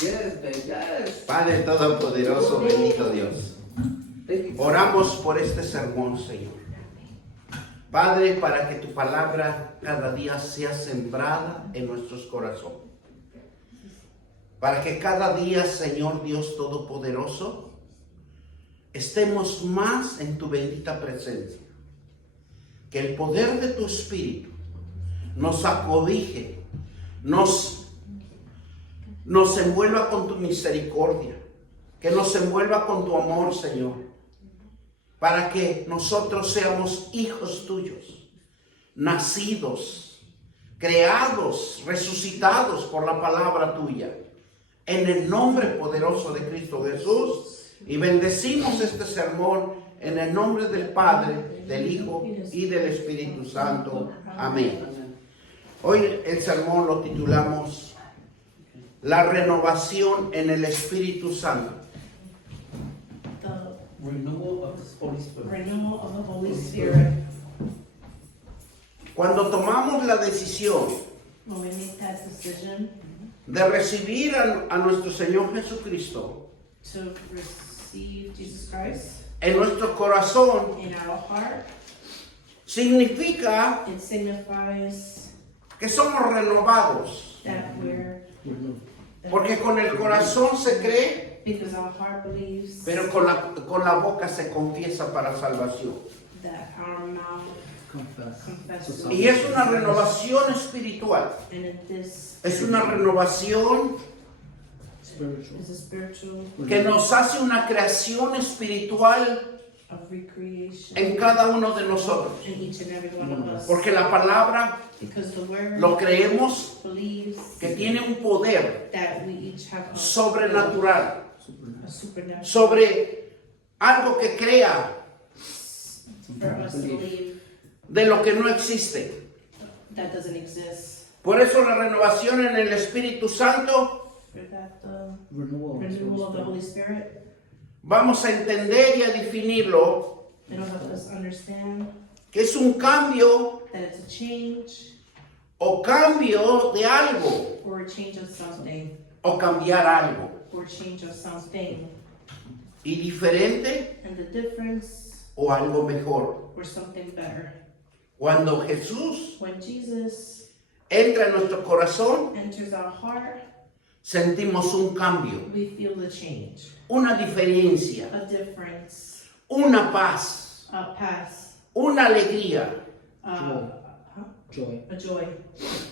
Yes, babe, yes. Padre Todopoderoso, bendito Dios. Oramos por este sermón, Señor. Padre, para que tu palabra cada día sea sembrada en nuestros corazones. Para que cada día, Señor Dios Todopoderoso, estemos más en tu bendita presencia. Que el poder de tu Espíritu nos acobije, nos envuelva con tu misericordia, que nos envuelva con tu amor, Señor, para que nosotros seamos hijos tuyos, nacidos, creados, resucitados por la palabra tuya, en el nombre poderoso de Cristo Jesús. Y bendecimos este sermón en el nombre del Padre, del Hijo y del Espíritu Santo. Amén. Hoy el sermón lo titulamos La renovación en el Espíritu Santo. Renewal of the Holy Spirit. Renewal of the Holy Spirit. Cuando tomamos la decisión When we make that decision de recibir a nuestro Señor Jesucristo to receive Jesus Christ en nuestro corazón, in our heart, significa it signifies que somos renovados, that we're, porque con el corazón se cree, because our heart believes pero con la boca se confiesa para salvación. that our mouth confesses. Y es una renovación espiritual, And in this es una renovación is a spiritual que nos hace una creación espiritual of recreation en cada uno de nosotros. in each and every one of us. Porque la palabra, Because the word lo creemos, believes que tiene un poder that we each have a sobrenatural supernatural sobre algo que crea for us to believe de lo que no existe. that doesn't exist. Por eso la renovación en el Espíritu Santo, For that the Renewal renewal of the Holy Spirit, vamos a entender y a definirlo, it'll help us understand que es un cambio that it's a change o cambio de algo or a change of something o cambiar algo. or change of something, Y diferente and the difference o algo mejor. or something better. Cuando Jesús When Jesus entra en nuestro corazón, enters our heart, sentimos un cambio, we feel the change, una diferencia, a difference, una paz, a pass, una alegría, Joy. a joy,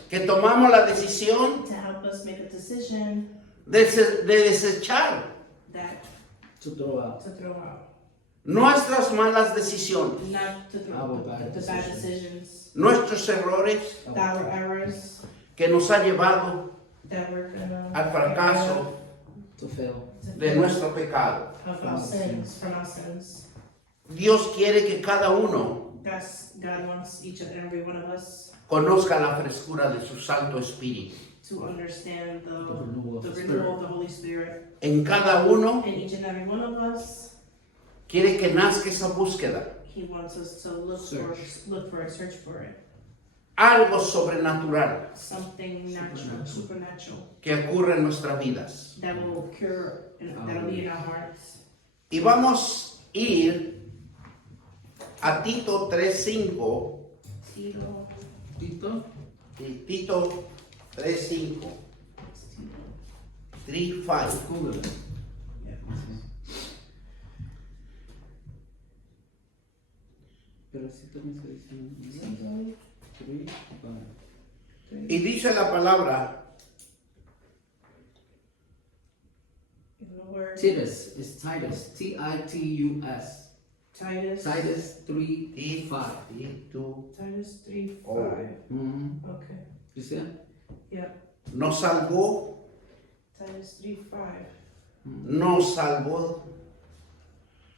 que tomamos la decisión to help us make a decision de desechar that To throw out. to throw out, nuestras malas decisiones, not to throw Our out bad the bad decisions. decisions, nuestros errores our errors que nos ha llevado that we're gonna al fracaso To fail. de nuestro pecado. of our sins, from our sins. Dios quiere que cada uno God wants each and every one of us conozca la frescura de su Santo Espíritu. to understand The renewal of the the renewal Spirit. of the Holy Spirit. En cada uno And each and every one of us, quiere que nazca esa búsqueda, He wants us to look for it, search for it. algo sobrenatural Something natural, supernatural, que ocurre en nuestras vidas. that will cure, and that'll be in our hearts. Y vamos a ir a Tito 3:5. Tito, Tito. Tito 3:5. 3:5. Google it. yeah. Pero sí también se dice en inglés. 3, 5. Y dice la palabra In the word Titus. It's Titus. Titus. Titus, Titus 3, 5. Tito Titus 3:5. Oh. Mm-hmm. Okay, You see it? yeah, nos salvó, Titus 3:5. nos salvó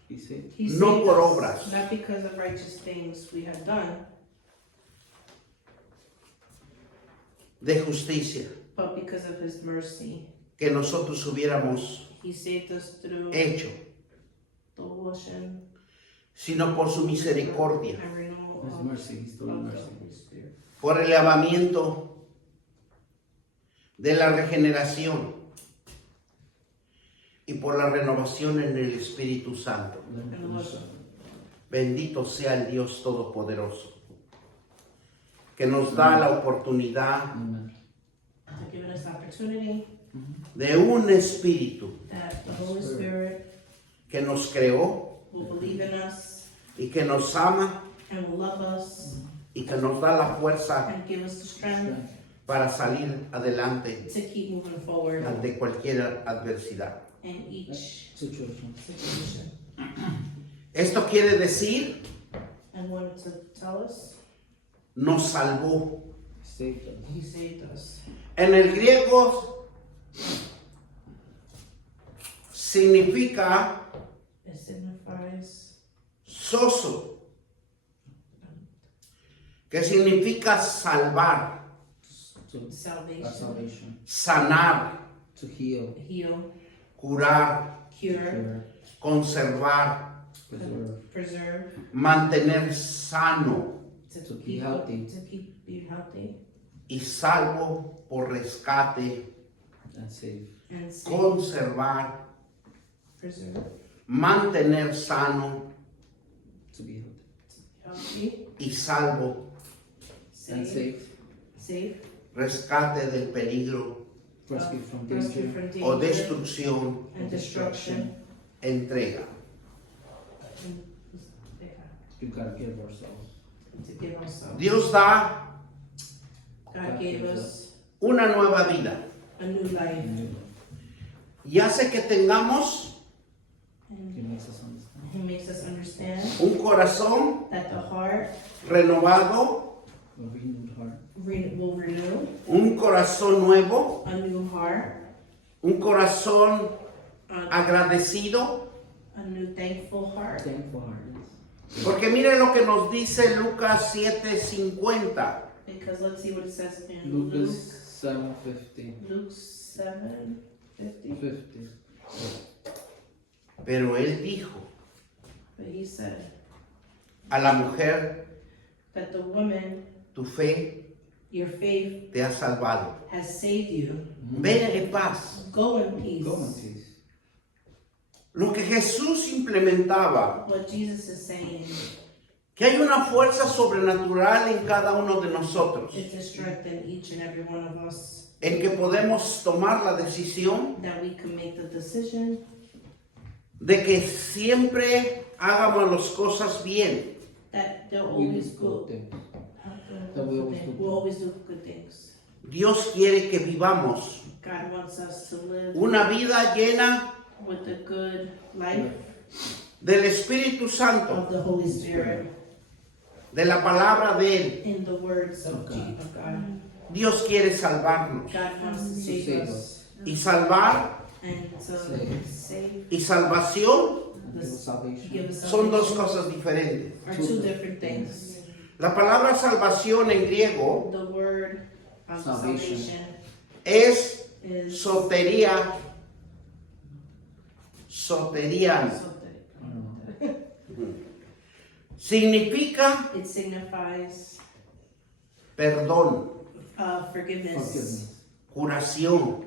You see it? He No saved por us, obras. not because of righteous things we have done, de justicia but because of His mercy. que nosotros hubiéramos He saved us through hecho, the washing sino por su misericordia, and renewal His of mercy. He's still of the mercy. Holy Spirit. por el lavamiento de la regeneración, y por la renovación en el Espíritu Santo. Bendito sea el Dios Todopoderoso, que nos da la oportunidad Amen. To give us the opportunity de un Espíritu that the Holy Spirit que nos creó will believe in us y que nos ama and will love us y que nos da la fuerza and give us the strength para salir adelante to keep moving forward ante cualquier adversidad. in each Situation. situation. Esto quiere decir, And wanted to tell us, nos salvó. Saved us. He saved us. En el griego significa It signifies soso, que significa salvar, To salvation, salvation. sanar, To heal. heal, curar, cure, Cure. conservar, Preserve. preserve, mantener sano to To be keep healthy. to keep you healthy y salvo por rescate, And save. and save, conservar, preserve, mantener sano To be healed. healthy, y salvo, And save, save. save, rescate del peligro Rescue from rescue danger. from o danger destrucción, and destruction. entrega. And, yeah, You gotta give ourselves. to give ourselves. Dios da God gave us una nueva vida a new life, y hace que tengamos He and makes us understand. He makes us understand un corazón that the heart renovado, A renewed heart. will renew un corazón nuevo, a new heart, un corazón a, agradecido. a new thankful heart. Thankful heart. Yes. Porque mire lo que nos dice Lucas 7:50. Because let's see what it says in Lucas 7:50. Luke 7:50. 50. Pero él dijo But he said a la mujer, that the woman, tu fe your faith te ha salvado. has saved you. Ven en paz. Go in peace. Go in peace. Lo que Jesús implementaba, What Jesus is saying que hay una fuerza sobrenatural en cada uno de nosotros, is to strengthen each and every one of us, en que podemos tomar la decisión that we can make the decision de que siempre hagamos las cosas bien, that they'll We always do go. good things. That we always do We'll always do good things. Dios quiere que vivamos God wants us to live una vida llena with a good life del Espíritu Santo, of the Holy Spirit de la palabra de Él. in the words of Okay. God. Dios quiere salvarnos. God wants to save save us. us Y salvar and to Save. save y salvación And give us salvation. give us son dos salvation cosas diferentes. are two different things. La palabra salvación en griego The word Salvation. salvation es is sotería, soteriano. I don't know. Significa It signifies perdón, forgiveness, Forgiveness. curación,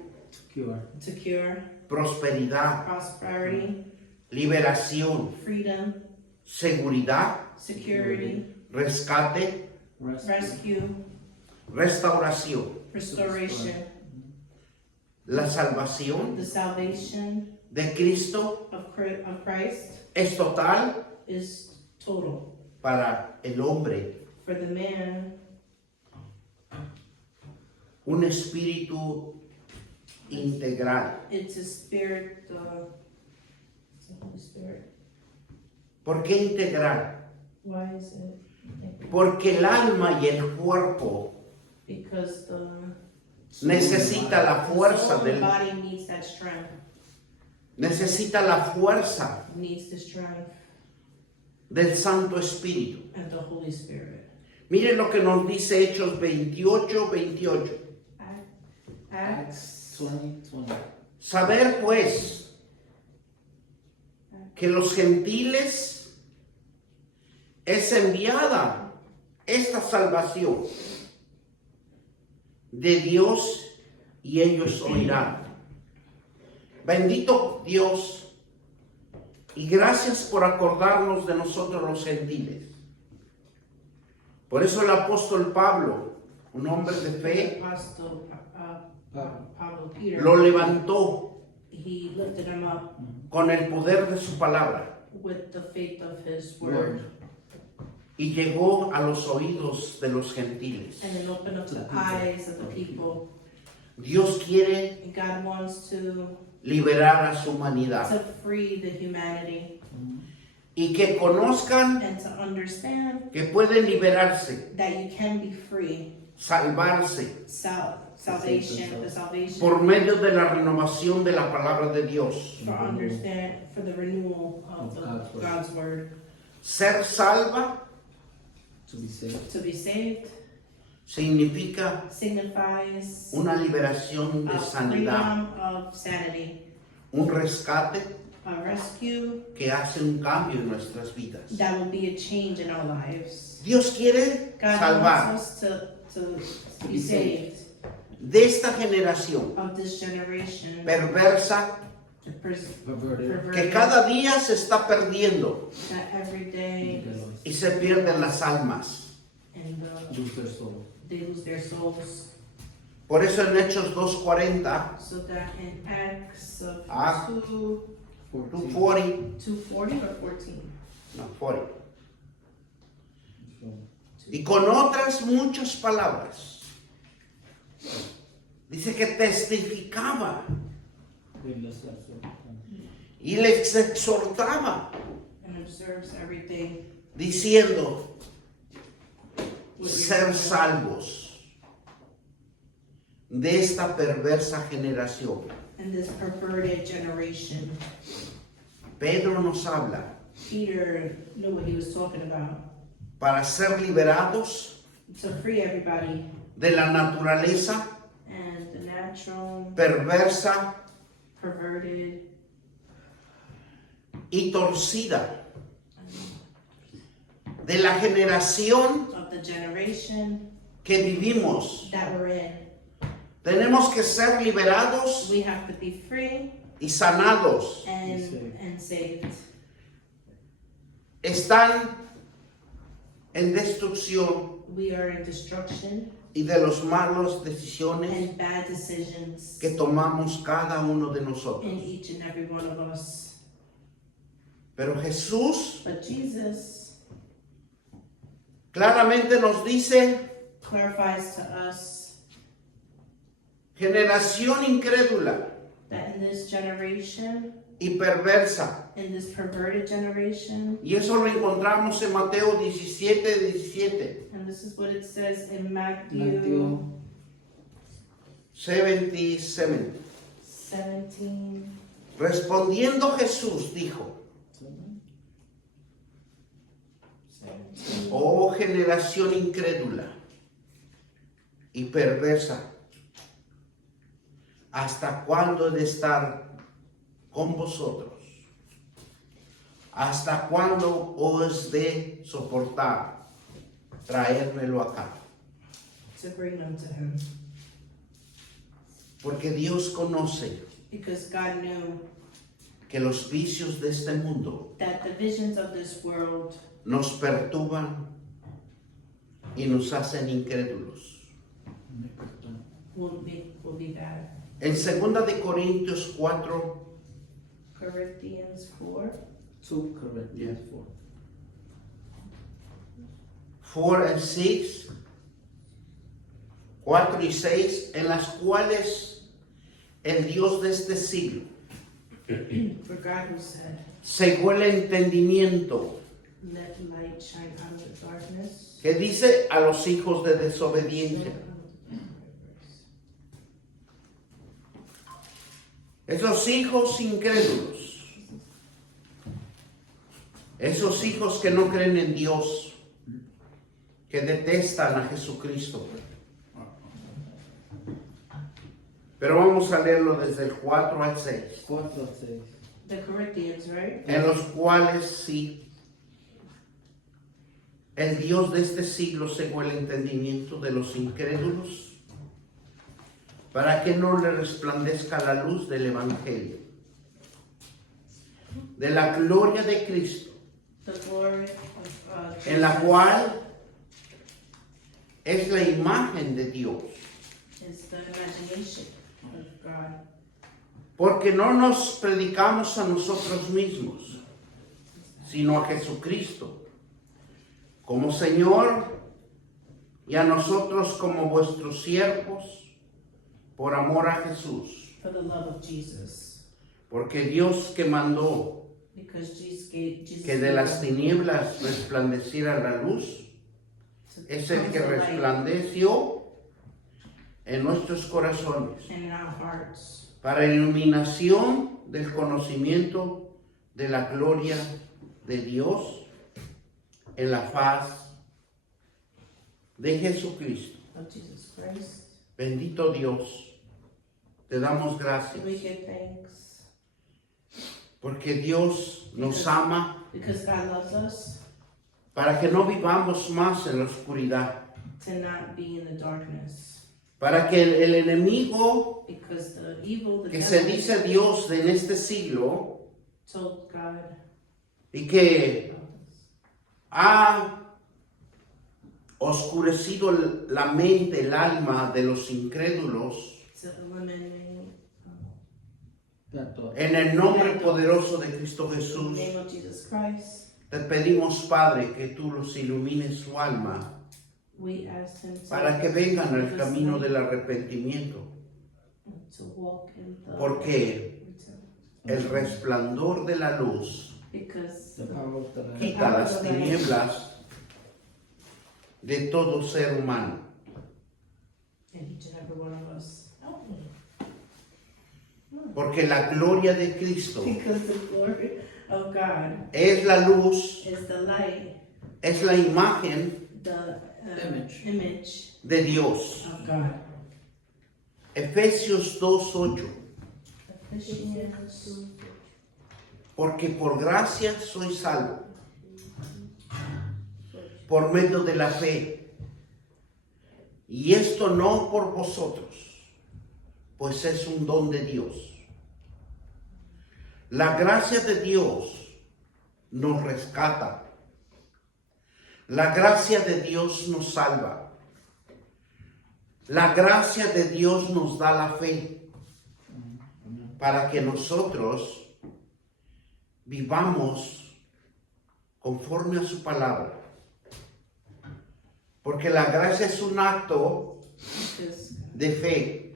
Cure. to cure, prosperidad, prosperity, liberación, freedom, seguridad, security, rescate, rescue, restauración. restoration. La salvación The salvation de Cristo of Christ es total is total. para el hombre, For the man, un espíritu integral. it's a spirit, it's the Holy Spirit. ¿Por qué integral? Why is it? Porque el alma y el cuerpo Because the necesita la fuerza soul and del, body needs that strength, necesita la fuerza needs the strength del Santo Espíritu. and the Holy Spirit. Miren lo que nos dice Hechos 28:28. Acts 20:20. Saber pues que los gentiles es enviada esta salvación de Dios y ellos oirán. Bendito Dios, y gracias por acordarnos de nosotros los gentiles. Por eso el apóstol Pablo, un hombre de fe, Apostle Pablo Peter, lo levantó he lifted him up con el poder de su palabra with the faith of his word, y llegó a los oídos de los gentiles. and it opened up the eyes of the people. Dios quiere And God wants to liberar a su humanidad free the humanity y que conozcan and to understand que pueden liberarse, that you can be free. salvarse Salvation, the salvation por medio de la renovación de la palabra de Dios. for the renewal of God's word. Ser salva To be saved. To be saved significa signifies una liberación de a sanidad, freedom of sanity, un rescate a rescue que hace un cambio en nuestras vidas. that will be a change in our lives. Dios quiere God salvar wants us to be saved de esta generación of this generation perversa Perverted. que cada día se está perdiendo that every day y se pierden las almas. and Lose their soul. they lose their souls. Por eso en Hechos 2:40, So that in Acts of Ah. 14. 2:40, 2:40 or 14. no, 40. Y con otras muchas palabras, dice que testificaba y les exhortaba And observes everything diciendo, with ser salvos de esta perversa generación. and this perverted generation. Pedro nos habla Peter knew what he was talking about. para ser liberados To free everybody de la naturaleza and the natural, perversa perverted, y torcida de la generación of the generation que vivimos. that we're in. Tenemos que ser liberados We have to be free y sanados. and saved. Están en destrucción We are in destruction y de las malas decisiones and bad decisions que tomamos cada uno de in nosotros. each and every one of us. Pero Jesús But Jesus claramente nos dice, clarifies to us generación incrédula that in this generation, y perversa. in this perverted generation, Y eso lo encontramos en Mateo 17:17. and this is what it says in Matthew Matthew 77. 17. Respondiendo Jesús dijo, oh generación incrédula y perversa, ¿hasta cuándo he de estar con vosotros? ¿Hasta cuándo os de soportar? Traérmelo acá. To bring them to him. Porque Dios conoce Because God knew que los vicios de este mundo that the visions of this world nos perturban y nos hacen incrédulos. will be bad. En 2 de Corintios 4, Corinthians 4. 2 Corinthians 4. 4 and 6, 4 y 6, en las cuales el Dios de este siglo For God who said, cegó el entendimiento, let light shine out of the darkness. que dice a los hijos de desobediencia. Esos hijos incrédulos, esos hijos que no creen en Dios, que detestan a Jesucristo. Pero vamos a leerlo desde el 4 al 6. 4 al 6. The Corinthians, right? En los cuales sí, el Dios de este siglo cegó el entendimiento de los incrédulos para que no le resplandezca la luz del Evangelio, de la gloria de Cristo, the glory of Jesus, en la cual es la imagen de Dios. is the imagination of God. Porque no nos predicamos a nosotros mismos, sino a Jesucristo como Señor y a nosotros como vuestros siervos por amor a Jesús. For the love of Jesus. Porque Dios que mandó Because Jesus que de las tinieblas resplandeciera la luz, es el que resplandeció en nuestros corazones and in our hearts, para iluminación del conocimiento de la gloria de Dios en la faz de Jesucristo. of Jesus Christ. Bendito Dios, te damos gracias We give thanks porque Dios nos ama because God loves us para que no vivamos más en la oscuridad, to not be in the darkness. para que el enemigo Because the evil, the que se devil, dice Dios en este siglo told God y que ha oscurecido la mente, el alma de los incrédulos, to eliminate That thought. en el nombre poderoso de Cristo in the Jesús, name of Jesus Christ. te pedimos, Padre, que tú los ilumines su alma We ask Him to para que vengan al give us camino light del arrepentimiento, to walk in the porque el resplandor de la luz because The power of the light. quita las tinieblas de todo ser humano. in each and every one of us. Porque la gloria de Cristo Because the glory of God es la luz, is the light, es la imagen the Image. de Dios. of God. Efesios 2:8. Ephesians Porque por gracia soy salvo, por medio de la fe. Y esto no por vosotros, pues es un don de Dios. La gracia de Dios nos rescata. La gracia de Dios nos salva. La gracia de Dios nos da la fe para que nosotros vivamos conforme a su palabra. Porque la gracia es un acto is de fe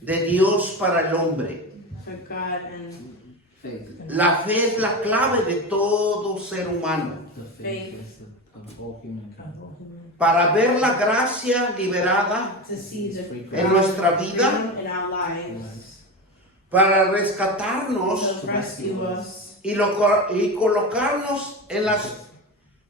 de Dios para el hombre. for God and Faith. La fe es la clave de todo ser humano. The faith is of all humankind. Para ver la gracia liberada to see the en nuestra vida, in our lives, para rescatarnos to rescue us, y colocarnos en los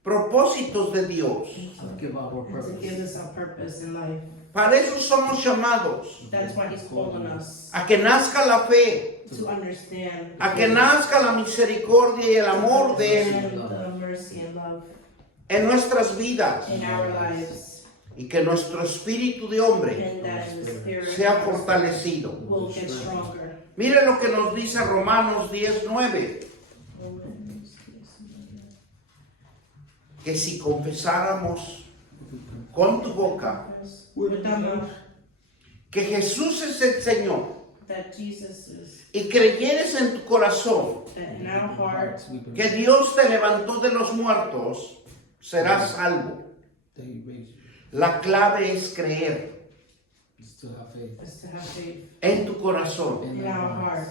propósitos de Dios. To give our and to give purpose. us our purpose in life. Para eso somos llamados, That's why He's calling us a que nazca la fe, to understand a que nazca la misericordia y el amor de Él and the mercy and love en nuestras vidas in our lives, y que nuestro espíritu de hombre and that in the spirit sea fortalecido. will get stronger. Mire lo que nos dice Romanos 10:9, que si confesáramos con tu boca With our mouth que Jesús es el Señor that Jesus is, y creyeres en tu corazón that in our heart We believe que Dios te levantó de los muertos, serás salvo. that He raised you. La clave es creer Is to have faith. is to have faith en tu corazón in our heart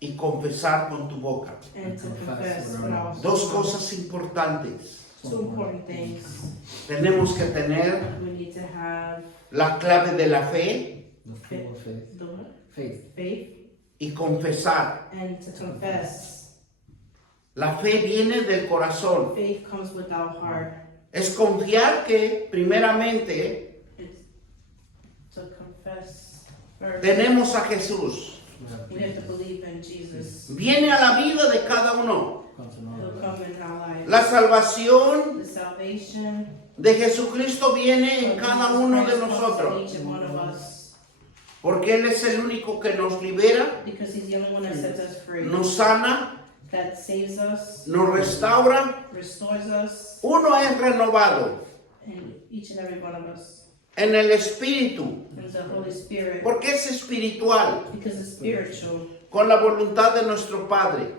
y confesar con tu boca. and to confess with our Dos heart. cosas importantes. Two important things. Tenemos que tener We need to have la clave de la fe The full of faith. the what? Faith. Faith y confesar. and to confess. La fe viene del corazón. Faith comes with our heart. Es confiar que primeramente It's to confess first. tenemos a Jesús. We have We have to believe in Jesus. Viene a la vida de cada uno. come to He'll know come in our lives. La salvación The salvation de Jesucristo viene en of cada Jesus uno Christ de comes in nosotros. each and one of us. Porque Él es el único que nos libera, because He's the only one that sets us free, nos sana, that saves us, nos restaura. restores us, Uno es renovado and each and every one of us. en el espíritu, And the Holy Spirit, porque es espiritual, because it's spiritual, con la voluntad de nuestro Padre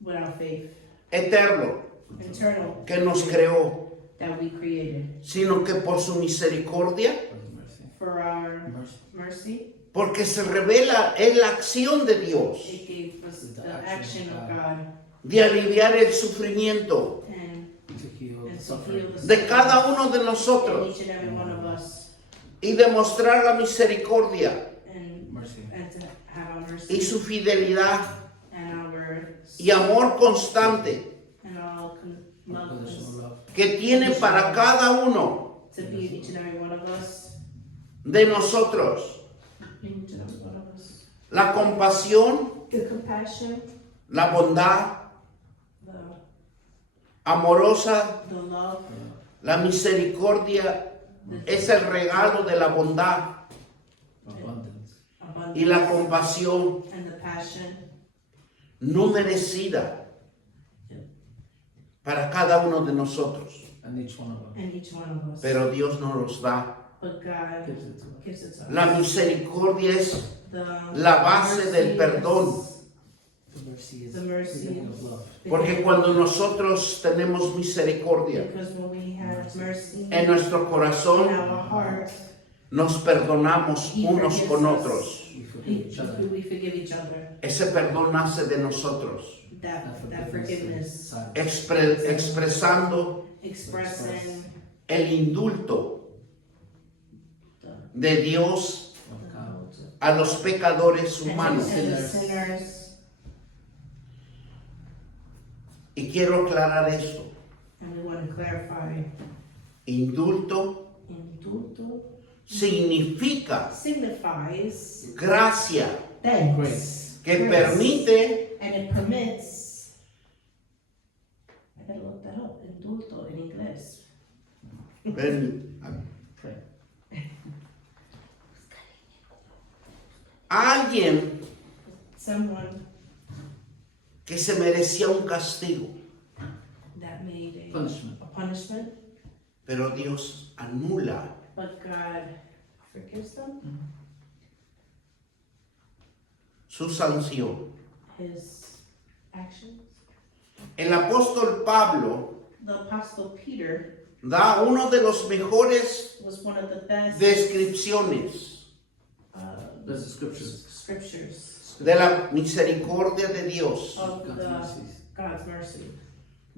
without faith, eterno, internal, que nos creó, that we created, sino que por su misericordia, for our Mercy. mercy, porque se revela en la acción de Dios it gave us the action of God, de aliviar el sufrimiento and To heal and to suffering. heal the de cada suffering uno de in nosotros each and every one of us, y demostrar la misericordia and Mercy. to have our y mercy su fidelidad and our y amor constante and all love Unconditional love. que tiene para cada uno to be in each and every one of us, de nosotros. in each and every one of us. La compasión, The compassion, la bondad the amorosa, love, la misericordia es el regalo de la bondad Abundance. abundance, y la compasión and the passion no merecida para cada uno de nosotros. And each one of us. in each one of us. Pero Dios nos los da. But God Gives it to us. gives it to us. La misericordia es The la base del mercy perdón. is- The mercy is The mercy. the of love. Porque cuando nosotros tenemos misericordia Because when we have mercy en nuestro in corazón, our heart, nos perdonamos He unos forgives con us. otros. We forgive each other. we forgive each other. Ese perdón nace de nosotros, That forgiveness, expresando expressing el indulto de Dios Of God. a los pecadores humanos. and the sinners. Y quiero aclarar esto. And we want to clarify, Indulto indulto significa signifies gracia thanks, Grace. que Grace. permite and it permits. I gotta look that up. Indulto in inglés. Pray. a alguien Someone que se merecía un castigo, that made Punishment. a punishment, pero Dios anula but God forgives them su sanción. his actions. El apóstol Pablo The apostle Peter da uno de los mejores was one of the best descripciones There's the scriptures. scriptures de la misericordia de Dios. of God's the mercies. God's mercy.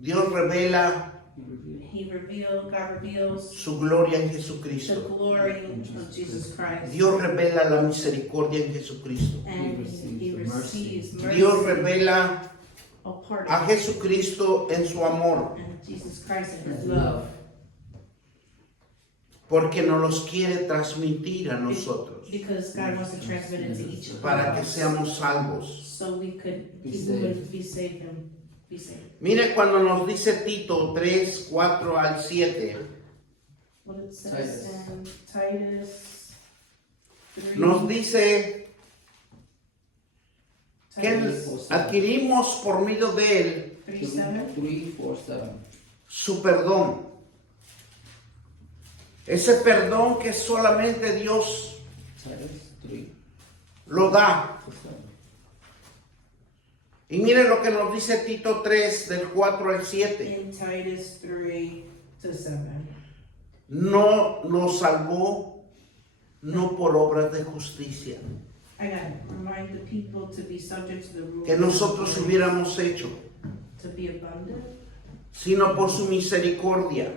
Dios revela God reveals su gloria en the Jesucristo. glory of Jesus Christ. Dios revela la misericordia en Jesucristo. And he receives mercy, Dios revela a part a of Jesucristo en su amor, and Jesus Christ in his And love. love. porque nos los quiere transmitir a nosotros, Because God wants to transmit it to each of para que us. seamos salvos. So we could Be people saved. would be saved and be saved. Mire cuando nos dice Tito 3, 4 al 7, What it says Titus. in Titus 3. nos dice que Titus adquirimos por medio de él 3:7. 3, 4, 7. su perdón. Ese perdón que solamente Dios Titus 3, lo da. 4, 7. Y mire lo que nos dice Tito 3 del 4 al 7. In Titus 3-7. No nos salvó no por obras de justicia I gotta remind the people to be subject to the rules que nosotros of grace, hubiéramos hecho, to be abundant, sino por su misericordia,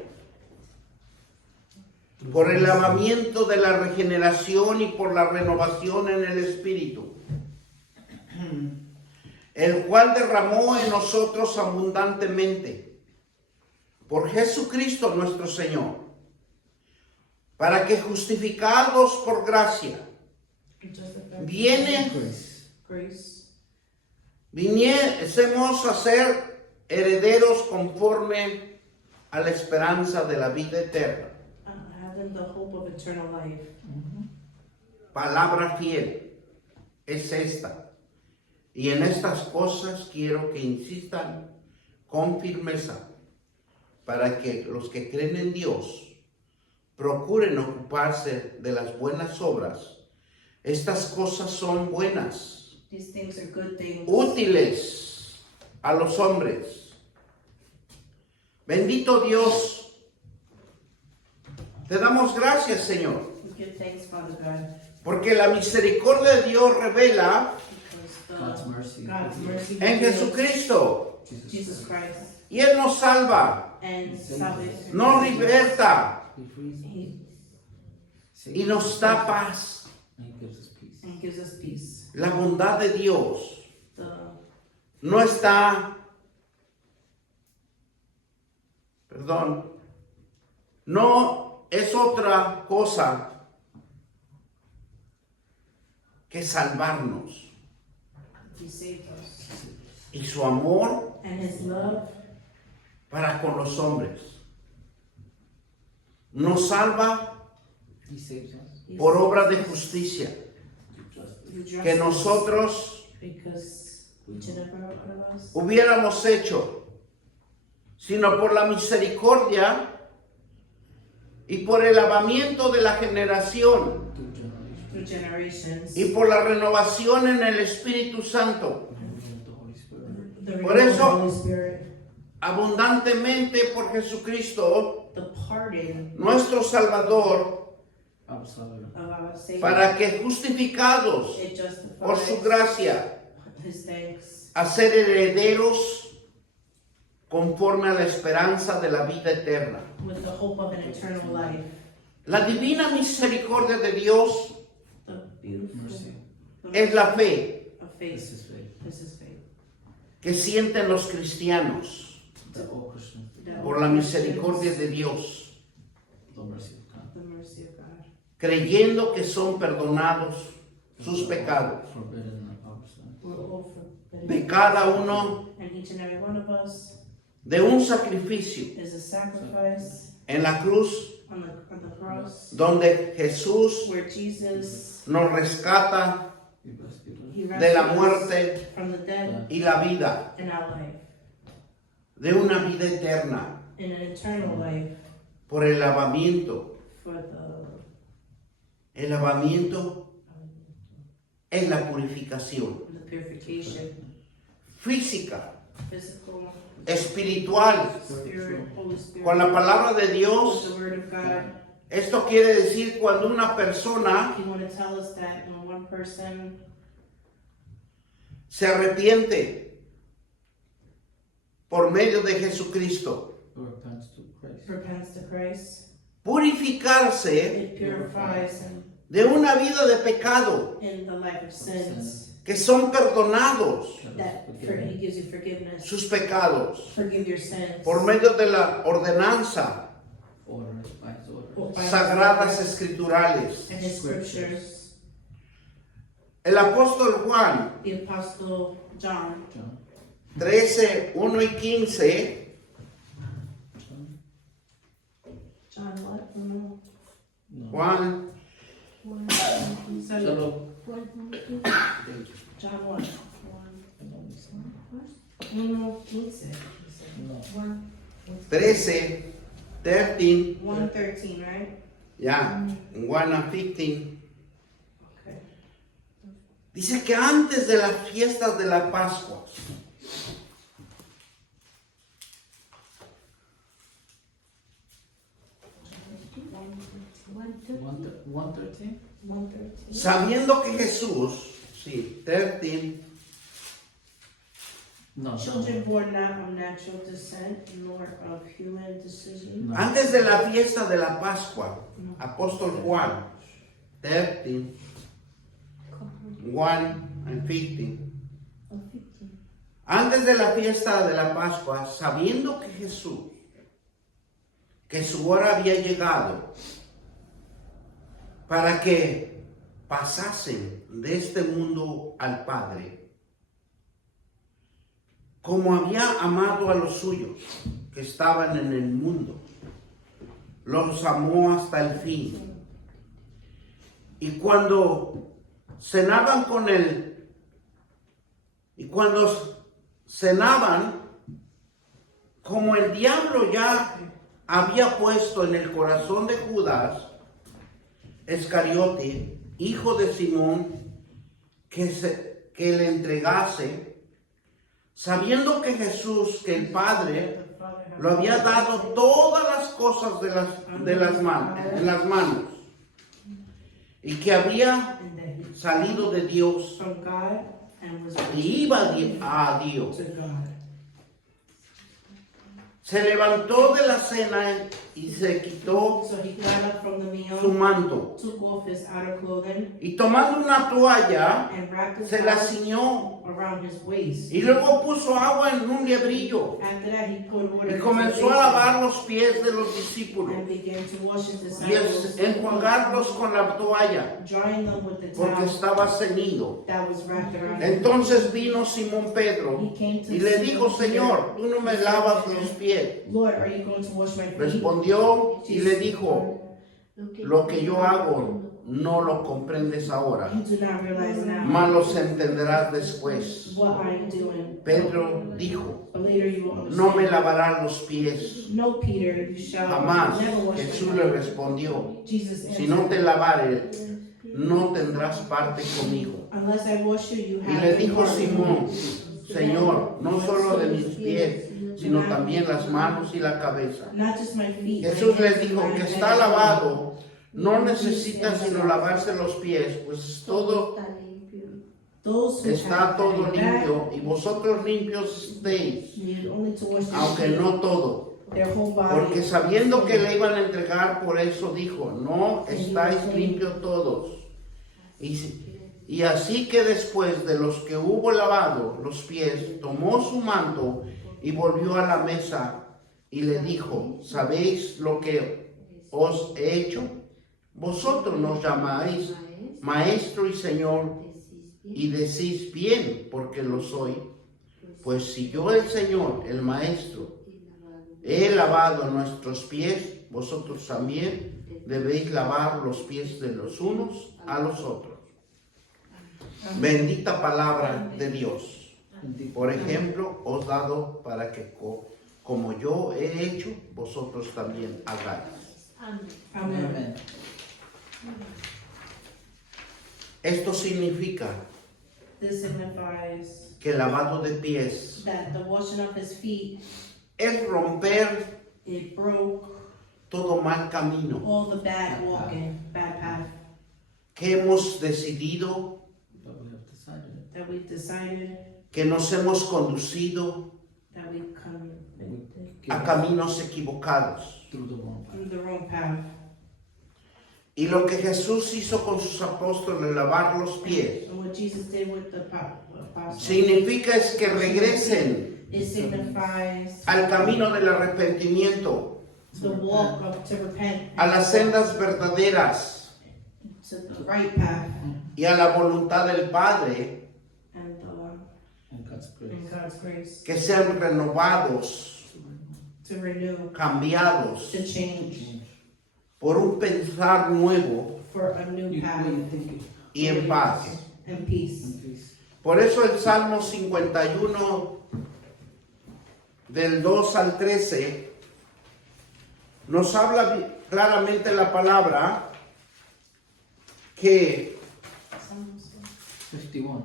por el lavamiento de la regeneración y por la renovación en el Espíritu, el cual derramó en nosotros abundantemente por Jesucristo nuestro Señor, para que justificados por gracia, justified viene, Grace. viniésemos a ser herederos conforme a la esperanza de la vida eterna. having the hope of eternal life. palabra fiel es esta. Y en estas cosas quiero que insistan con firmeza, para que los que creen en Dios procuren ocuparse de las buenas obras. Estas cosas son buenas, These things are good things. útiles a los hombres. Bendito Dios. Te damos gracias, Señor, We give thanks, Father God, porque la misericordia de Dios revela God's because mercy. God's mercy en reveals Jesucristo. Jesus Christ Y Él nos salva, and salvation. nos liberta He frees He y nos da paz. and gives us peace. and gives us peace. La bondad de Dios The no está, perdón, no es otra cosa que salvarnos. He saved us. Y su amor And his love para con los hombres nos salva He saves us por obra de justicia, through justice. through justice, que nosotros because each and every one of us hubiéramos hecho, sino por la misericordia y por el lavamiento de la generación Through generation. through generations. y por la renovación en el Espíritu Santo, And we have the Holy Spirit. The Por renewal of eso- the Holy Spirit, abundantemente por Jesucristo, the pardon nuestro Salvador, Our Savior. of our Savior, para que justificados it por su justifies gracia his thanks a ser herederos conforme a la esperanza de la vida eterna. with the hope of an eternal life. La divina misericordia de Dios The beautiful Mercy. es la fe of This faith. is faith. This is faith. que sienten los cristianos That all Christians, por la misericordia de Dios, the mercy of God. The mercy of God. creyendo que son perdonados sus pecados. Forbidden our sins. We're all forbidden. De cada uno And each and every one of us de un sacrificio is a sacrifice en la cruz on the cross donde Jesús where Jesus nos rescata We rescued us. he de la rescued us muerte from the dead y la vida, in our life, de una vida eterna, in an eternal life por el lavamiento. for El lavamiento es la purificación the purification, física, physical, espiritual, spirit, Holy Spirit, con la palabra de with Dios. the word of God. Esto quiere decir cuando una persona You want to tell us that when one person se arrepiente por medio de Jesucristo, Repents to Christ. repents to Christ, purificarse it purifies him de una vida de pecado, in the life of sins. que son perdonados That he gives you forgiveness. sus pecados Forgive your sins. por medio de la ordenanza, Order by his order. By his sagradas orders escriturales. and his scriptures. El apóstol Juan The apostle John, John. 13, 1 y 15, John what? No. Juan Shalom. John what? No. 13, 13, 1:13, right? ya, 1 and 15, Okay. dice que antes de las fiestas de la Pascua, One 113. 1:13. sabiendo que Jesús, sí, 13, No. Children born not of natural descent, nor of human decision. No. antes de la fiesta de la Pascua, apóstol Juan, 13, 1 and 15, antes de la fiesta de la Pascua, sabiendo que Jesús, que su hora había llegado para que pasasen de este mundo al Padre, como había amado a los suyos que estaban en el mundo, los amó hasta el fin. Y cuando cenaban con él, y cuando cenaban, como el diablo ya había puesto en el corazón de Judas Iscariote, hijo de Simón, que le entregase, sabiendo que Jesús, que el Padre, lo había dado todas las cosas en las manos, y que había and that he salido de Dios from God and was y iba a Dios. to God. Se levantó de la cena y se quitó So he got up from the su meal, manto, took off his outer clothing, y tomando una toalla and wrapped his se la cloth ciñó, around his waist. y luego puso agua en un lebrillo After that, he poured water y into comenzó a basin lavar los pies de los discípulos and began to wash his y disciples, enjuagarlos con la toalla, drying them with the porque towel estaba ceñido. that was wrapped around him. Entonces vino Simón Pedro He came to y le Simon dijo: Peter. Señor, tú no me lavas los pies. Lord, are you going to wash my feet? Respondió y le Jesus dijo: lo que yo hago no lo comprendes ahora, You do not realize now mas los entenderás después. what I am doing. Pedro dijo: But later you will no me understand. lavarás los pies. No, Peter, you shall Jamás. never wash Jesús my le feet. respondió: Jesus si no answered, te lavare, no tendrás parte conmigo. unless I wash you, you Y have le no dijo part with Simón: me. Señor, no solo de mis pies, sino también las manos y la cabeza. Not just my feet. Jesús my les hands dijo and que my está head. lavado, no necesita sino lavarse los pies, pues todo Those who está have todo that limpio, y vosotros limpios estéis, need only to wash their aunque feet, no todo. their whole body. Porque sabiendo que le iban a entregar, por eso dijo: no estáis limpios todos. Y así que después de los que hubo lavado los pies, tomó su manto y volvió a la mesa y le dijo: ¿sabéis lo que os he hecho? Vosotros nos llamáis Maestro y Señor, y decís bien, porque lo soy. Pues si yo, el Señor, el Maestro, he lavado nuestros pies, vosotros también debéis lavar los pies de los unos a los otros. Bendita palabra de Dios. Por ejemplo, os dado para que como yo he hecho, vosotros también hagáis. Amen. Amen. Esto significa This signifies que el lavado de pies that the washing of his feet, es romper it broke todo mal camino all the bad walking, bad path que hemos decidido, But we have decided it. that we've decided, que nos hemos conducido that we've come a caminos equivocados. Through the wrong path. through the wrong path. Y lo que Jesús hizo con sus apóstoles, lavar los pies, And what Jesus did with the apostles, significa es que regresen it signifies al camino del arrepentimiento, the walk of to repent, a las sendas verdaderas to the right path, y a la voluntad del Padre, and And God's in grace. God's grace que sean renovados, to renew, cambiados to change por un pensar nuevo for a new You path way of thinking y en paz. and peace. and peace. Por eso el Salmo 51 del 2 al 13 nos habla claramente la palabra que 51.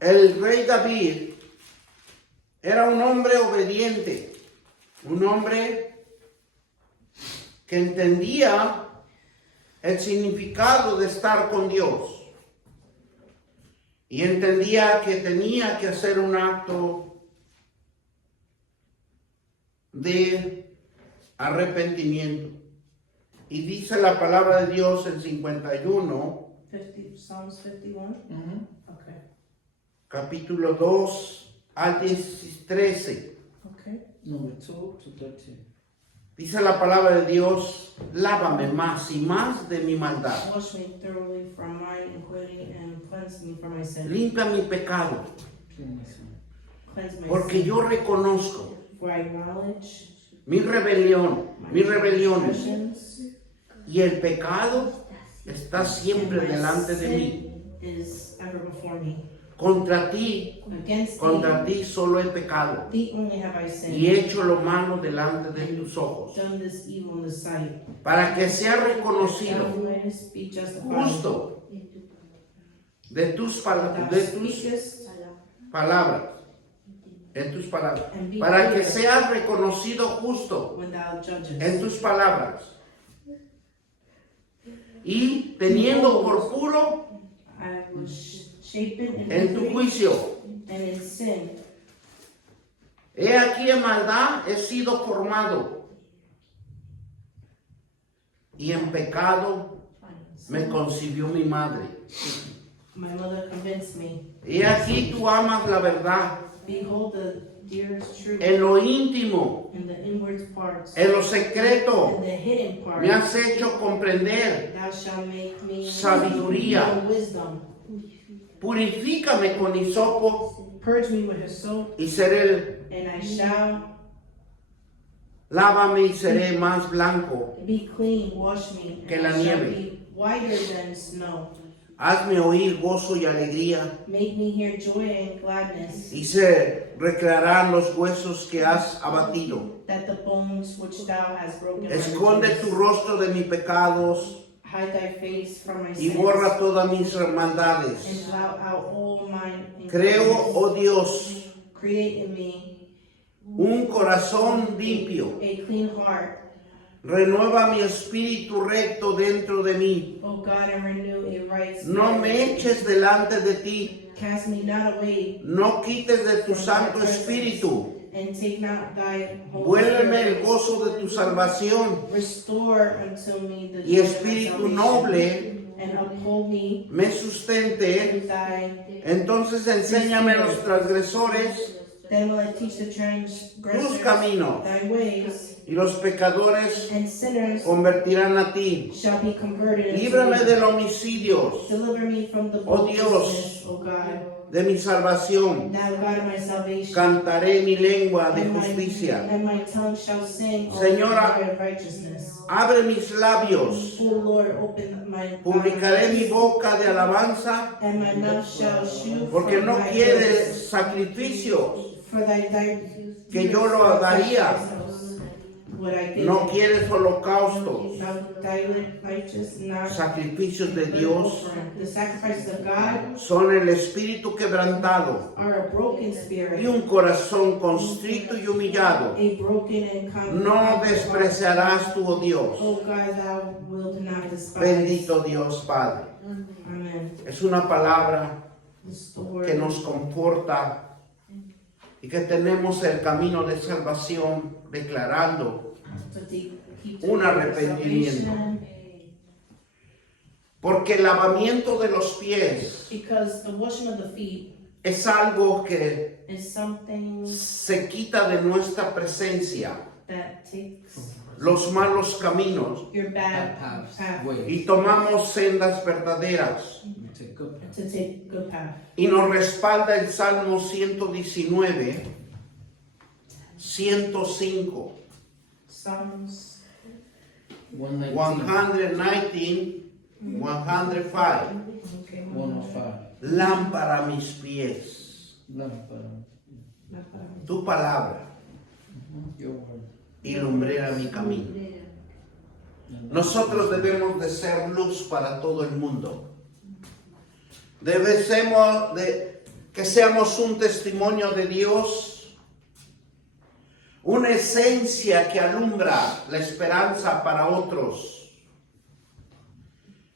el rey David era un hombre obediente, un hombre que entendía el significado de estar con Dios y entendía que tenía que hacer un acto de arrepentimiento. Y dice la palabra de Dios en 51, Psalms 51? Mm-hmm. Okay. capítulo 2 al 13. Okay. Number 2 to 13. Dice la palabra de Dios: lávame más y más de mi maldad. Wash me thoroughly from my iniquity and cleanse me from my sin. Limpia mi pecado, Clean my sin. Cleanse my porque sin. yo reconozco For I acknowledge mis rebeliones, transgressions, y el pecado está siempre And my delante de mí. sin is ever before me. Contra ti Against thee, solo he pecado thee only have I y sinned, he hecho lo malo delante de tus ojos, done this evil in the sight, para que sea that reconocido thou mightest be justified. justo de tus Thou speakest palabras, en tus palabras, and be para que clear sea reconocido justo when thou judgest. en tus palabras y teniendo por puro I was shapen in en tu iniquity juicio. and in sin. He aquí en maldad he sido formado y en pecado me concibió mi madre. My mother convinced me. He aquí tú amas la verdad Behold the dearest truth en lo íntimo, in the inward parts, en lo in secreto. the hidden parts. Me has hecho comprender. Thou shalt make me Sabiduría. know wisdom. Purifícame con hisopo Purge me with hyssop, y seré, and I shall lávame y seré más blanco. be clean. Wash me, Que and la I shall nieve. be whiter than snow. Hazme oír gozo y alegría Make me hear joy and gladness, y se recrearán los huesos que has abatido. that the bones which thou hast broken Esconde might tu rejoice. rostro de mis pecados Hide thy face from my y sins, borra todas mis and maldades. blot out all mine Creo, iniquities. oh Dios, Create in me un corazón limpio. a clean heart, Renueva mi espíritu recto dentro de mí. O God, and renew a right spirit. No me eches delante de ti. Cast me not away, No quites de tu Santo Espíritu. and take not thy Holy Vuélveme el Spirit. gozo de tu salvación Restore unto me the y joy of thy espíritu salvation, noble and uphold me me sustente. with thy. Entonces enséñame a los transgresores Then will I teach the tus transgressors caminos thy ways, y los pecadores and sinners convertirán a ti. shall be converted unto Líbrame thee. de los homicidios, Deliver me from the Oh Dios. boldness, O God, de mi salvación. thou God of my salvation. Cantaré mi lengua de And my- justicia. And my tongue shall sing of Señora, the joy of righteousness. Abre mis labios. O Lord, open my Publicaré mi mouth, boca de alabanza, and my mouth shall shew porque forth no thy quieres praise. sacrificios For thy que yo lo daría. would I give No it. quieres holocaustos, Thou diet righteous, not sacrificios de Dios. the sacrifices of God Son el espíritu quebrantado are a broken y spirit, un corazón constrito y humillado. a broken and contrite No heart. despreciarás tu, oh Dios. O God, thou wilt not despise. Bendito Dios Padre. Amen. Es una palabra Restore que nos conforta y que tenemos el camino de salvación declarando, to keep un the arrepentimiento. salvation, porque el lavamiento de los pies because the washing of the feet es algo que is something se quita de nuestra presencia that takes los malos caminos your bad Paths, path ways. y tomamos sendas verdaderas. You take good paths. to take good path. Y nos respalda el Salmo 119, 105, Psalms 119, 119, 105. okay, 105. Lámpara a mis pies, Lámpara. tu palabra Your word. y lumbrera mi camino. Nosotros debemos de ser luz para todo el mundo. Debemos de que seamos un testimonio de Dios, una esencia que alumbra la esperanza para otros.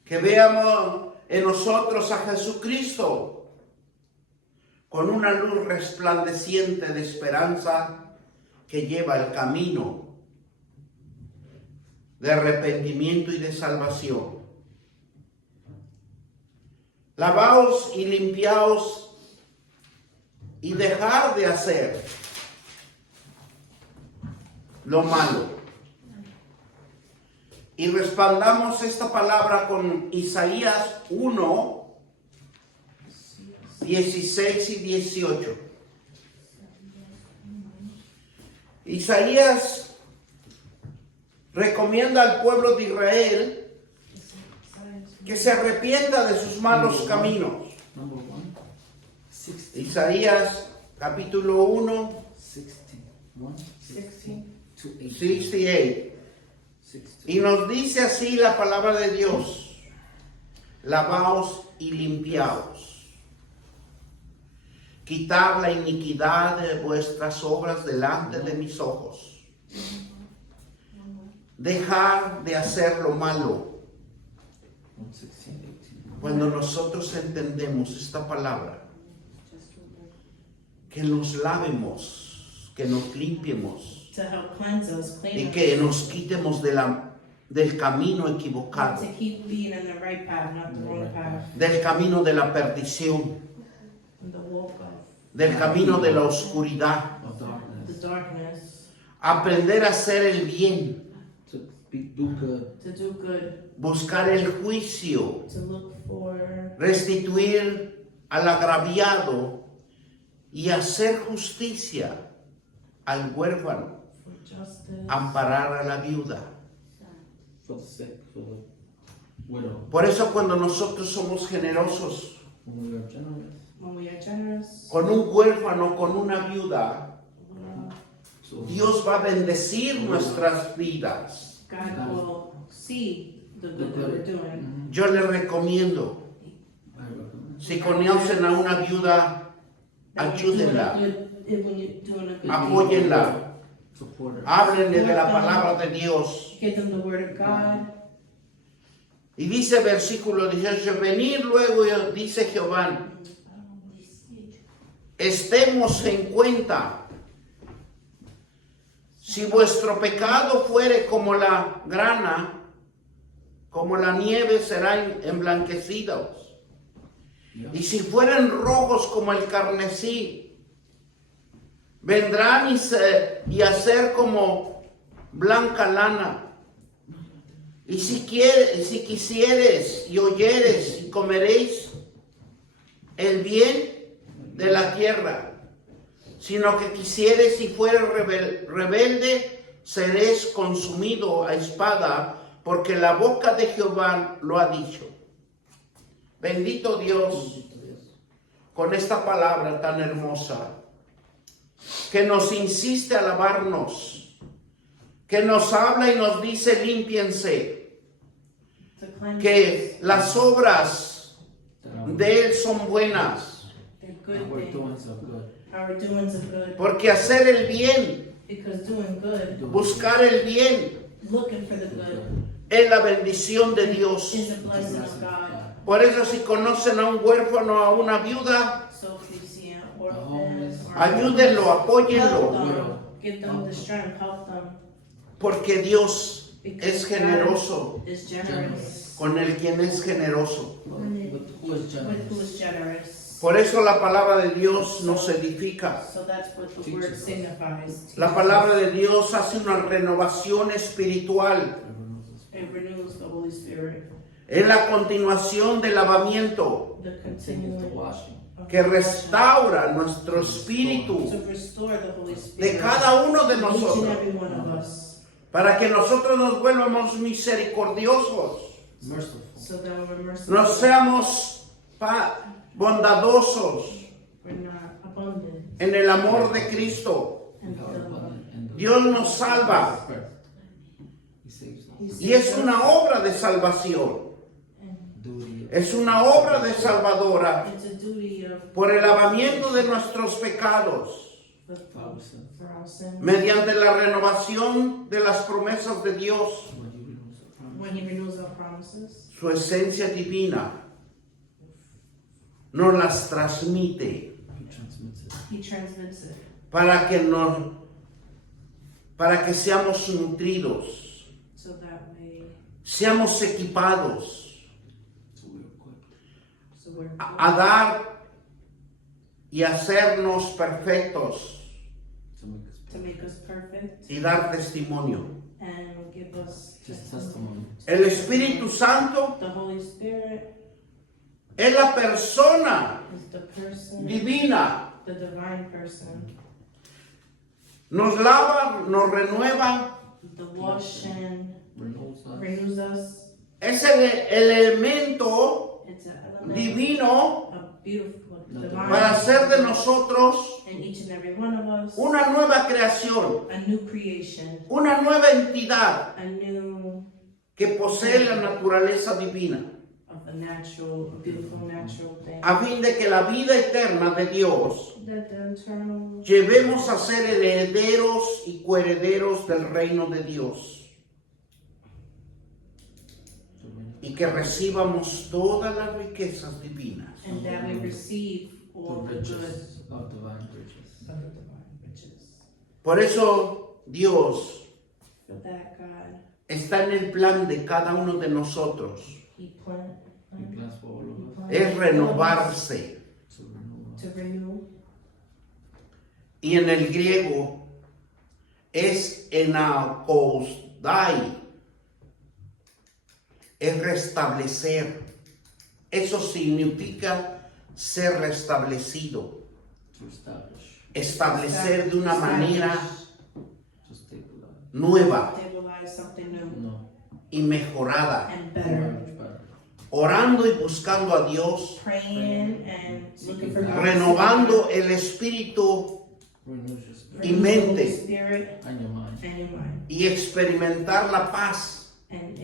Que veamos en nosotros a Jesucristo con una luz resplandeciente de esperanza que lleva el camino de arrepentimiento y de salvación. Lavaos y limpiaos y dejar de hacer lo malo. Y respaldamos esta palabra con Isaías 1, 16 y 18. Isaías recomienda al pueblo de Israel que se arrepienta de sus malos caminos. Number 1. 60. Isaías capítulo 1, 61. 16. To 80. 68. 60. Y nos dice así la palabra de Dios: lavaos y limpiaos, quitad la iniquidad de vuestras obras delante de mis ojos, dejad de hacer lo malo. 116, 18. Cuando nosotros entendemos esta palabra, que nos lavemos, que nos limpiemos To help cleanse us, y clean que us. nos quitemos del camino equivocado, To keep being in the right path, not the wrong path. del camino de la perdición, And the walk of del camino de la oscuridad. Of the darkness. darkness. Aprender a hacer el bien, To do good. To do good. buscar el juicio, To look for. restituir al agraviado y hacer justicia al huérfano, For justice. amparar a la viuda. For the sick. For the widow. Por eso cuando nosotros somos generosos When we are generous. When we are generous. con un huérfano, con una viuda, So Dios va a bendecir nuestras vidas. God will see the good that we're doing. Yo les recomiendo, I recommend. si conocen a una viuda, That when you're doing a ayúdenla, good- when you're doing a good deed, apóyenla, Support her. háblenle de la palabra de Dios. give them the word of God. Y dice versículo 18, venid luego, dice Jehová, estemos en cuenta. Si vuestro pecado fuere como la grana, como la nieve serán emblanquecidos. Y si fueren rojos como el carmesí, vendrán y a ser como blanca lana. Y si quisieres y oyeres y comeréis el bien de la tierra, sino que quisieres y fueres rebelde, seréis consumido a espada, porque la boca de Jehová lo ha dicho. Bendito Dios con esta palabra tan hermosa, que nos insiste a lavarnos, que nos habla y nos dice límpiense, To cleanse que las obras de Él son buenas, They're good Our things. doings are good. Our doings are good. porque hacer el bien, Because doing good, buscar el bien, looking for the good, es la bendición de Dios. is a blessing of God. Por eso si conocen a un huérfano o a una viuda, So if you see an orphan, or ayúdenlo, help apóyenlo, them, give them the strength, help them. porque Dios Because es generoso God is generous. con el quien es generoso. But who is With generous? who is generous. Por eso la palabra de Dios nos edifica. So that's what the word signifies. La palabra de Dios hace una renovación espiritual. It renews the Holy Spirit. Es la continuación del lavamiento The Continues the continuing washing. of que the restaura nuestro espíritu washing. To restore the Holy de Spirit. cada uno de Each and nosotros, every one of us. para que nosotros nos vuelvamos misericordiosos, Merciful. So that we're merciful. nos seamos bondadosos We're not abundant. en el amor de Cristo. And We are abundant in the Dios nos salva He saves us. He y es saves una us. obra de salvación. And Duty. Es una obra de salvadora it's a duty of por el lavamiento de nuestros pecados, for our sins. our sins. mediante la renovación de las promesas de Dios, When you renew the promise. When He renews our promises, su esencia divina nos las transmite He transmits it. He transmits it para que seamos nutridos, so that way, seamos equipados So we are equipped so we're a dar y hacernos perfectos to make us to make us perfect y dar testimonio. and give us just testimony. El Espíritu Santo The Holy Spirit es la persona is the person, divina. the divine person, Nos lava, nos renueva, the wash and Renews us. renews us, Es el elemento It's an element divino of beautiful, divine, para hacer de nosotros in each and every one of us, una nueva creación, a new creation, una nueva entidad a new que posee la naturaleza divina, of a natural, a beautiful natural thing. a fin de que la vida eterna de Dios That the eternal llevemos a ser herederos y coherederos del reino de Dios y que recibamos todas las riquezas divinas. and that we receive The all the good riches of divine riches. of the divine riches. Por eso Dios For that God, está en el plan de cada uno de nosotros. He planned He plans for all of us Es renovarse. to renew us. to renew. Y en el griego es enakousdai. Es restablecer. Eso significa ser restablecido. To establish, Establecer de una manera to stabilize. nueva Stabilize something new No, y mejorada. and much better. better. Orando y buscando a Dios. Praying and looking for God. Renovando el espíritu Renew your spirit y Renew the Holy mente. Spirit and your mind. and your mind. Y experimentar la paz. And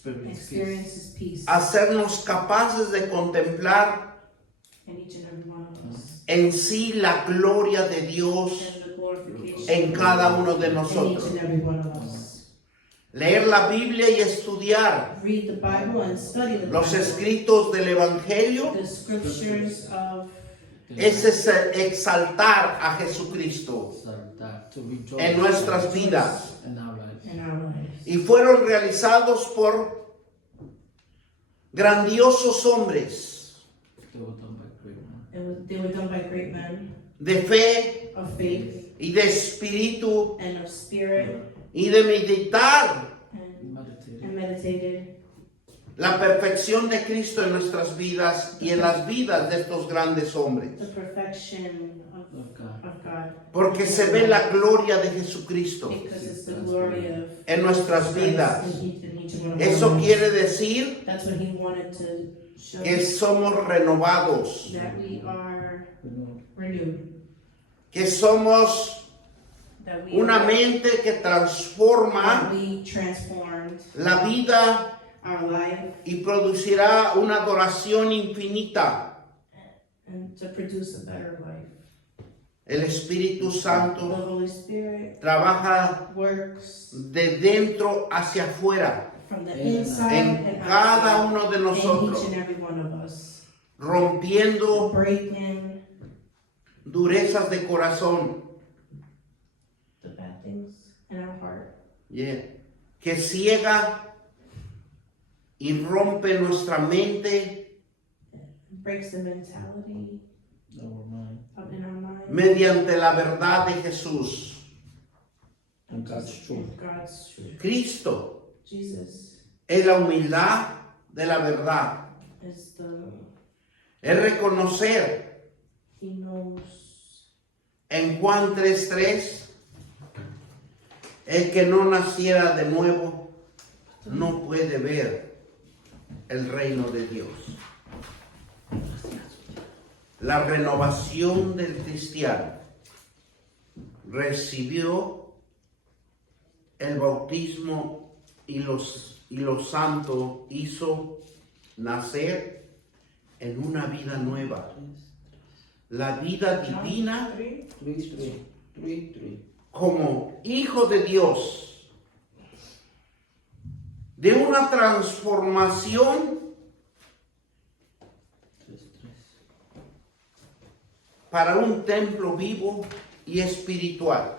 Experience experience peace. His peace Hacernos capaces de contemplar in each and every one of us. en sí la gloria de Dios And the glorification en cada uno de in each nosotros. and every one of us. Leer la Biblia y estudiar Read the Bible and study the los Bible. escritos del Evangelio The scriptures of es exaltar a Jesucristo To rejoice en nuestras vidas. in our lives. in our lives. Y fueron realizados por grandiosos hombres They were done by great men. They were done by great men de fe of faith y de espíritu and of spirit y de meditar Meditated and meditated la perfección de Cristo en nuestras vidas y en las vidas de estos grandes hombres. the perfection of God. of God. Porque se ve la gloria de Jesucristo Because it's the glory of en nuestras vidas. Christ in each one of Eso us. quiere decir That's what He wanted to show que somos renovados, that we are Renewed. renewed. que somos That we una are mente que that transforma we transformed la vida our life y producirá una adoración infinita. and to produce a better life. El Espíritu The Santo Holy Spirit trabaja works de dentro hacia afuera from the En inside en and cada outside uno de in nosotros, each and every one of us. rompiendo Breaking durezas de corazón. the bad things in our heart. Yeah. Que ciega y rompe nuestra mente Breaks the mentality Our mind. up in our mind. mediante la verdad de Jesús. And God's truth. God's truth. Cristo Jesus es la humildad de la verdad. is the, Es reconocer He knows en Juan 3:3, el que no naciera de nuevo no puede ver el reino de Dios. La renovación del cristiano recibió el bautismo y los santos hizo nacer en una vida nueva. La vida divina Three. como hijo de Dios, de una transformación para un templo vivo y espiritual.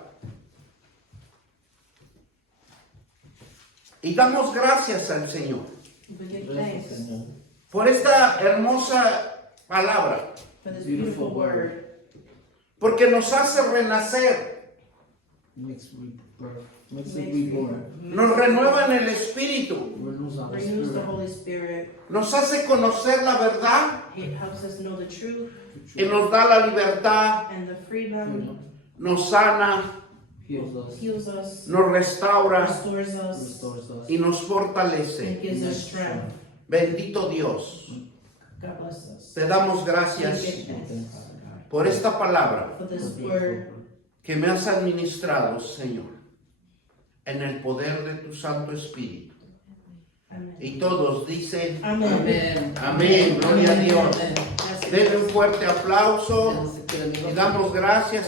Y damos gracias al Señor we give Gracias, thanks Señor. por esta hermosa palabra, for this Beautiful beautiful word. porque nos hace renacer, Makes rebirth. Makes Makes it reborn. nos renueva en el espíritu, Renews our Renews the spirit. Holy Spirit. nos hace conocer la verdad It helps us know the truth y nos da la libertad, and the freedom. Freedom. nos sana heals us, heals us, nos restaura restores us, restores us, y nos and fortalece. gives us strength. Bendito Dios, God bless us. te damos We gracias give thanks por esta palabra for this word que me has administrado, Señor, en el poder de tu Santo Espíritu. Amen. Y todos dicen, Amen. Amén. amén, gloria a Dios. That's it. Denle un fuerte aplauso y damos gracias.